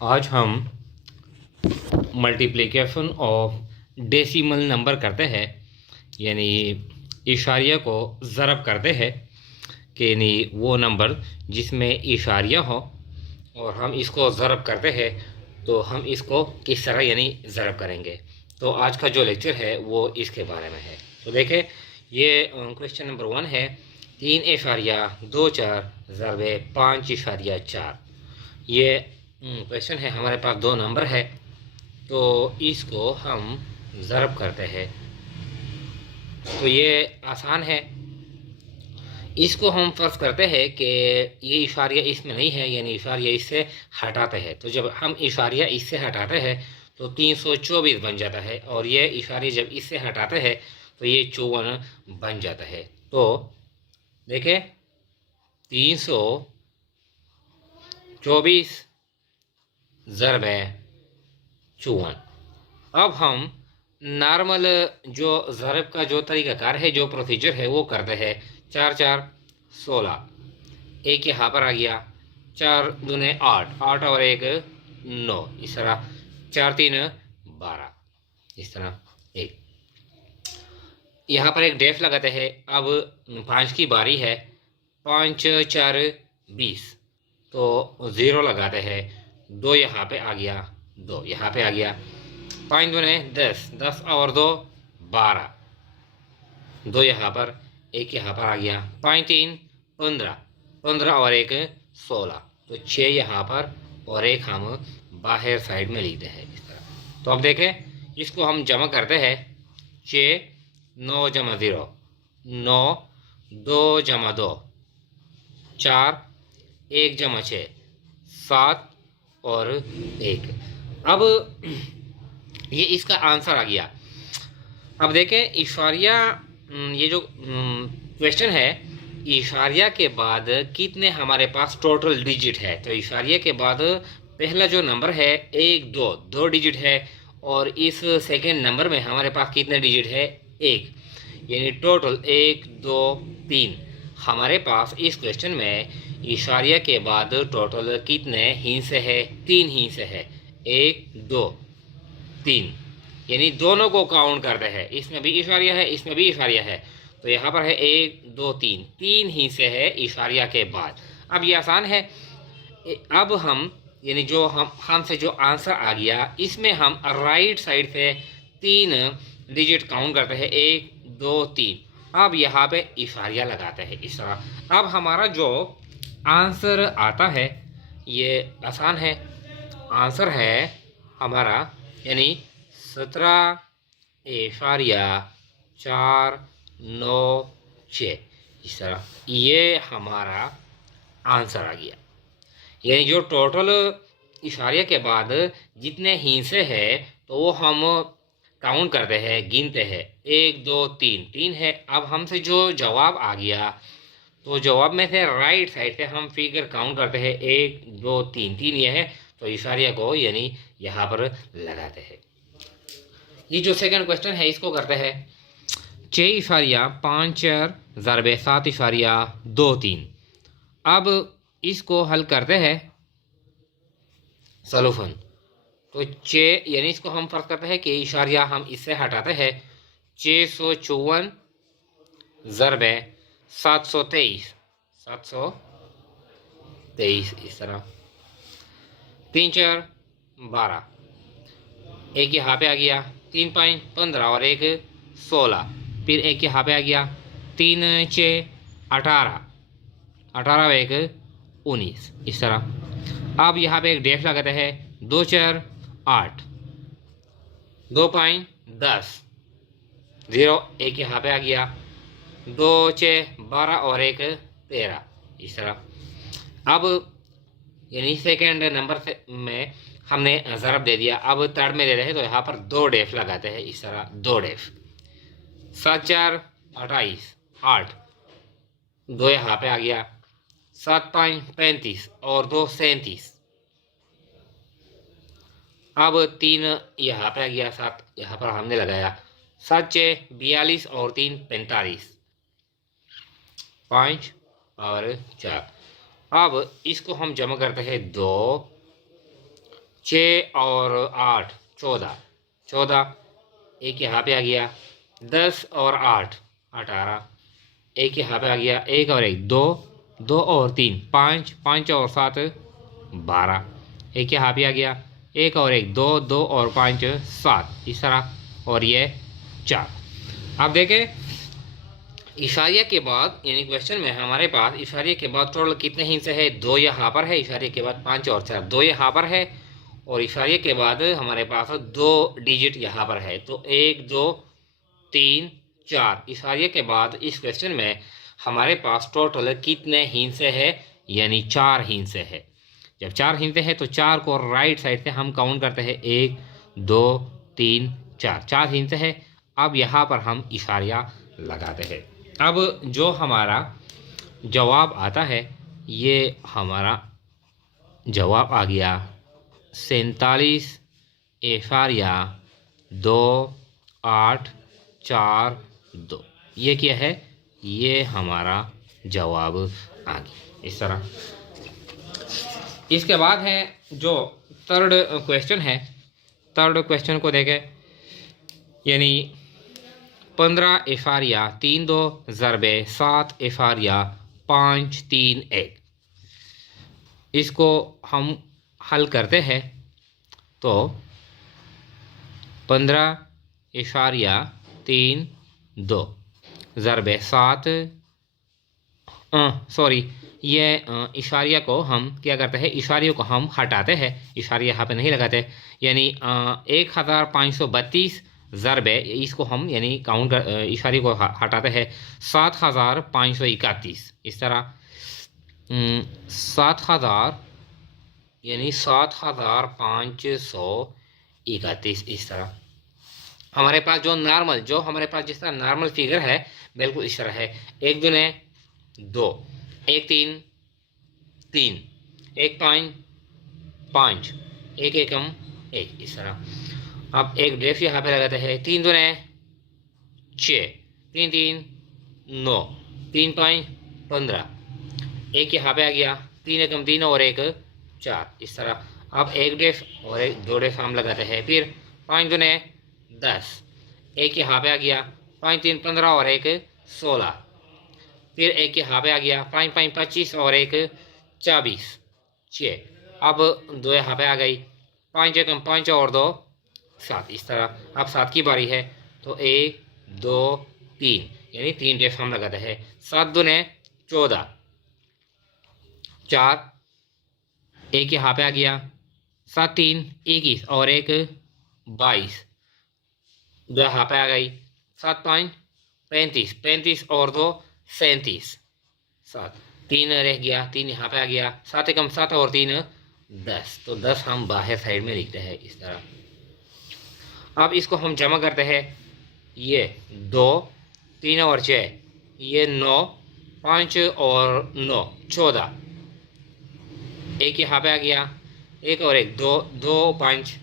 आज हम multiplication of decimal number करते हैं, यानी इशारिया को ज़रब करते हैं कि यानी वो नंबर जिसमें इशारिया हो और हम इसको ज़रब करते हैं तो हम इसको किस तरह यानी ज़रब करेंगे। तो आज का जो लेक्चर है वो इसके बारे में है। तो देखें, ये क्वेश्चन नंबर 1 है। 3.24 ज़रबे 5.4। ये क्वेश्चन है, हमारे पास दो नंबर है तो इसको हम ज़रब करते हैं। तो ये आसान है। इसको हम फ़र्ज़ करते हैं कि ये इशारिया इसमें नहीं है, यानी इशारिया इससे हटाते हैं। तो जब हम इशारिया इससे हटाते हैं तो 324 बन जाता है, और ये इशारिया जब इससे हटाते हैं तो ये 54 बन जाता है। तो देखें, 324 ज़रबे 54। अब हम नॉर्मल जो ज़रब का जो तरीक़ाकार है, जो प्रोसीजर है वो करते हैं। 4 4 16, एक यहाँ पर आ गया, 4 दूने 8, 8 और 1 9, इस तरह 4 3 12, इस तरह एक यहाँ पर एक डेफ लगाते हैं। अब 5 की बारी है, 5 4 20, तो 0 लगाते हैं। 2 यहाँ पे आ गया, 2 यहाँ पे आ गया, 5 दूने 10, 10 और 2 12, 2 यहाँ पर, 1 यहाँ पर आ गया, 5 3 15, 15 और 1 16, तो 6 यहाँ पर और 1 हम बाहर साइड में लिखते हैं इस तरह। तो अब देखें, इसको हम जमा करते हैं। 6 9 जमा 0, 9 2 जमा 2, 4 1 जमा 6, 7 और 1। अब ये इसका आंसर आ गया। अब देखें, इशारिया, ये जो क्वेश्चन है, इशारिया के बाद कितने हमारे पास टोटल डिजिट है। तो इशारिया के बाद पहला जो नंबर है 1 2, 2 डिजिट है, और इस सेकेंड नंबर में हमारे पास कितने डिजिट है, 1, यानी टोटल 1 2 3। हमारे पास इस क्वेश्चन में इशारिया के बाद टोटल कितने हिस्से है, 3 हिस्से है, 1 2 3, यानी दोनों को काउंट करते हैं। इसमें भी इशारिया है, इसमें भी इशारिया है, तो यहाँ पर है 1 2 3, 3 हिस्से है इशारिया के बाद। अब ये आसान है। अब हम यानी जो हमसे जो आंसर आ गया, इसमें हम राइट साइड से 3 डिजिट काउंट करते हैं, 1 2 3। अब यहाँ पे इशारिया लगाते हैं इस तरह। अब हमारा जो आंसर आता है ये आसान है। आंसर है हमारा यानी 17.496, इस तरह ये हमारा आंसर आ गया। यानी जो टोटल इशारिया के बाद जितने हिस्से हैं तो वो हम काउंट करते हैं, गिनते हैं, 1 2 3, 3 है। अब हमसे जो जवाब आ गया तो जवाब में से राइट साइड से हम फिगर काउंट करते हैं, 1 2 3, 3 ये है, तो इशारिया को यानी यहाँ पर लगाते हैं। ये जो सेकंड क्वेश्चन है इसको करते हैं। 6.54 ज़रबे 7.23। अब इसको हल करते हैं सॉल्यूशन। तो 6 यानी इसको हम फर्क करते हैं कि इशारिया हम इससे हटाते हैं। 654 ज़रबे 723, 723, इस तरह 3 4 12, एक यहाँ पे आ गया, 3 5 15 और 1 16, फिर एक यहाँ पे आ गया, 3 6 18, 18 और 1 19, इस तरह। अब यहाँ पे एक डेफ लगाते हैं, 2 4 8, 2 5 10, 0, एक यहाँ पे आ गया, 2 6 12 और 1 13, इस तरह। अब यानी सेकेंड नंबर से में हमने ज़रब दे दिया, अब थर्ड में दे रहे हैं तो यहाँ पर 2 डेफ लगाते हैं इस तरह, 2 डेफ। 7 4 28, 8, 2 यहाँ पे आ गया, 7 5 35 और 2 37। अब 3 यहाँ पे आ गया, 7 यहाँ पर हमने लगाया, 7 6 42 और 3 45, 5 और 4। अब इसको हम जमा करते हैं, 2 6 और 8 14, 14 एक यहाँ पे आ गया। 10 और 8 18, एक यहाँ पे आ गया। एक और एक 2, 2 और 3 5, 5 और 7 12, एक यहाँ पे आ गया। एक और एक 2, 2 और 5 7, इस तरह, और ये 4। अब देखें इशारिया के बाद यानी क्वेश्चन में हमारे पास इशारिया के बाद टोटल कितने हिस्से है? 2 यहाँ पर है, इशारिया के बाद 5 और 4, 2 यहाँ पर है, और इशारिया के बाद हमारे पास 2 डिजिट यहाँ पर है। तो 1 2 3 4, इशारिया के बाद इस क्वेश्चन में हमारे पास टोटल कितने हिस्से है? यानी 4 हिस्से है। जब 4 हिस्से हैं तो 4 को राइट साइड से हम काउंट करते हैं, 1 2 3 4, 4 हिस्से है। अब यहाँ पर हम इशारिया लगाते हैं। अब जो हमारा जवाब आता है, ये हमारा जवाब आ गया 47.2842। ये क्या है? ये हमारा जवाब आ गया इस तरह। इसके बाद है जो थर्ड क्वेश्चन है। थर्ड क्वेश्चन को देखें, यानी 15.32 ज़रबे 7.531। इसको हम हल करते हैं तो 15.32 ज़रबे 7, सॉरी, ये इशारिया को हम क्या करते हैं? इशारियों को हम हटाते हैं, इशारिया यहाँ पे नहीं लगाते। यानी 1532 ज़रबे, इसको हम यानी काउंट कर इशारे को हटाते हैं 7531, इस तरह 7000 यानी 7531, इस तरह। हमारे पास जो नॉर्मल, जो हमारे पास जिस तरह नॉर्मल फिगर है बिल्कुल इस तरह है। 1 दूने 2, 1 3 3, 1 5 5, 1 एकम 1, इस तरह। अब एक डेफ यहाँ पे लगाते हैं, 3 दूने 6, 3 3 9, 3 5 15, एक यहाँ पे आ गया। 3 एकम 3 और 1 4, इस तरह। अब एक डेफ और एक 2 डेफ हम लगाते हैं। फिर 5 दूने 10, एक यहाँ पे आ गया। 5 3 15 और 1 16, फिर एक यहाँ पे आ गया। 5 5 25 और 1 24 6, अब 2 यहाँ पे आ गई। 5 एकम 5 और 2 7, इस तरह। अब 7 की बारी है तो 1 2 3 यानी 3 डेफ हम लगाते हैं। 7 दूने 14, 4, एक यहाँ पे आ गया। 7 3 21 और 1 22, 2 यहाँ पे आ गई। 7 5 35, 35 और 2 37, 7, 3 रह गया। 3 यहाँ पे आ गया। 7 एकम 7 और 3 10, तो 10 हम बाहर साइड में लिखते हैं इस तरह। अब इसको हम जमा करते हैं। ये 2 3 और 6, ये 9, 5 और 9 14, एक यहाँ पे आ गया। एक और एक 2 2 5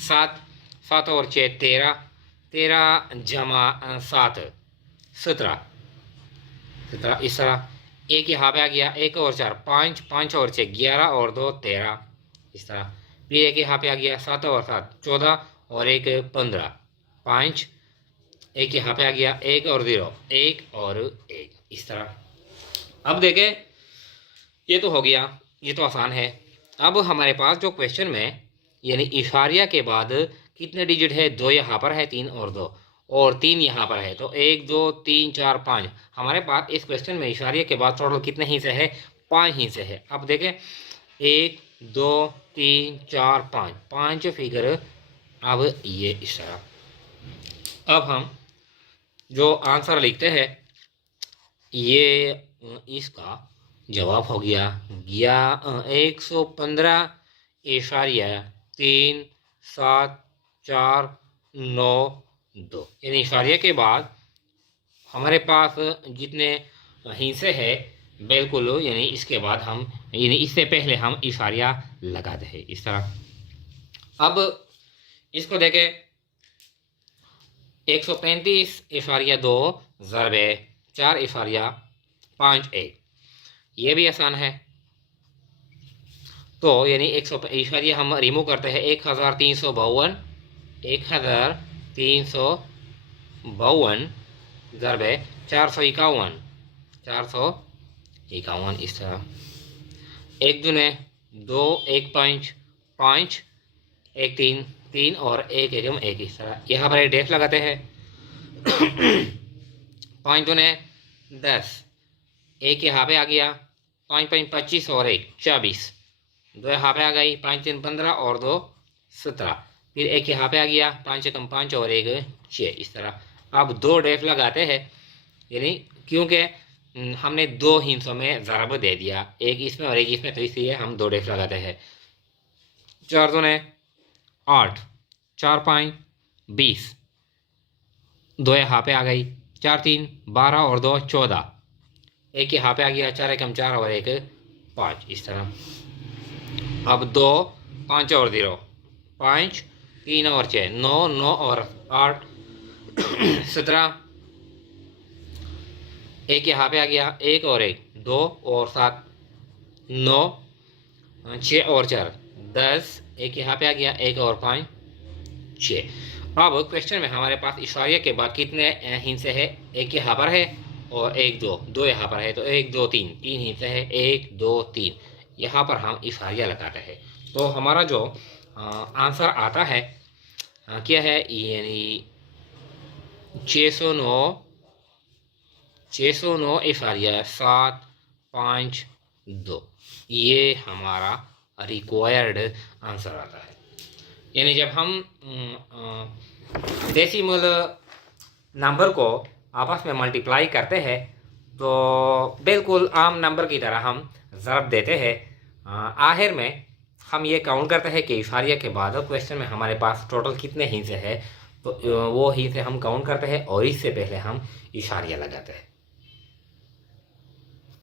7, 7 और 6 13, 13 जमा 7 17, 17, इस तरह। एक यहाँ पे आ गया। एक और 4 5, 5 और 6 11 और 2 13, इस तरह। फिर एक यहाँ पे आ गया। 7 और 7 14 और 1 15, 5, एक यहाँ पे आ गया। 1 और 0 1 और 1, इस तरह। अब देखें, ये तो हो गया, ये तो आसान है। अब हमारे पास जो क्वेश्चन में यानी इशारिया के बाद कितने डिजिट है? 2 यहाँ पर है, 3 और 2, और 3 यहाँ पर है। तो 1 2 3 4 5, हमारे पास इस क्वेश्चन में इशारिया के बाद टोटल कितने हिस्से है? 5 हिस्से है। अब देखें 1 2 3 4 5, 5 फिगर। अब ये इस तरह। अब हम जो आंसर लिखते हैं, ये इसका जवाब हो गया 115.37492, यानी इशारिया के बाद हमारे पास जितने हिस्से हैं बिल्कुल, यानी इसके बाद हम यानी इससे पहले हम इशारिया लगाते हैं इस तरह। अब इसको देखें, 135.2 ज़रबे 4.51, ये भी आसान है। तो यानी 100 इशारिया हम रिमूव करते हैं 1352 1352 ज़रब 451 451 इस तरह। एक दुने 2 1 5 5 1 3 3 और एक एकम 1 इस तरह। यहाँ पर एक डेफ लगाते हैं 5 दुने 10, एक यहाँ पे आ गया 5 5 25 और 1 24, 2 यहाँ पे आ गई 5 3 15 और 2 17, फिर एक यहाँ पे आ गया 5 कम 5 और 1 6 इस तरह। अब 2 डेफ लगाते हैं यानी क्योंकि हमने 2 हिस्सों में ज़रब दे दिया, एक इसमें और एक इसमें, तो इसलिए हम 2 डेफ लगाते हैं। 4 दुने 8, 4 5 20, 2 यहाँ पे आ गई 4 3 12 और 2 14, एक यहाँ पे आ गया 4 एकम 4 और 1 5 इस तरह। अब 2 5 और 0 5 3 और 6 9 9 और 8 17, एक यहाँ पे आ गया 1 और 1 2 और 7 9 6 और 4 10, एक यहाँ पे आ गया 1 और 5 6। अब क्वेश्चन में हमारे पास इशारिया के बाद कितने हिस्से है, एक यहाँ पर है और 1 2 2 यहाँ पर है, तो 1 2 3 3 हिस्से है, 1 2 3 यहाँ पर हम इशारिया लगाते हैं। तो हमारा जो आंसर आता है क्या है, यानी 609 इशारिया 7 5 2, ये हमारा रिक्वायर्ड आंसर आता है। यानी जब हम डेसिमल नंबर को आपस में मल्टीप्लाई करते हैं तो बिल्कुल आम नंबर की तरह हम ज़रब देते हैं। आखिर में हम ये काउंट करते हैं कि इशारिया के बाद क्वेश्चन में हमारे पास टोटल कितने हिस्से हैं, तो वो हिस्से हम काउंट करते हैं और इससे पहले हम इशारिया लगाते हैं।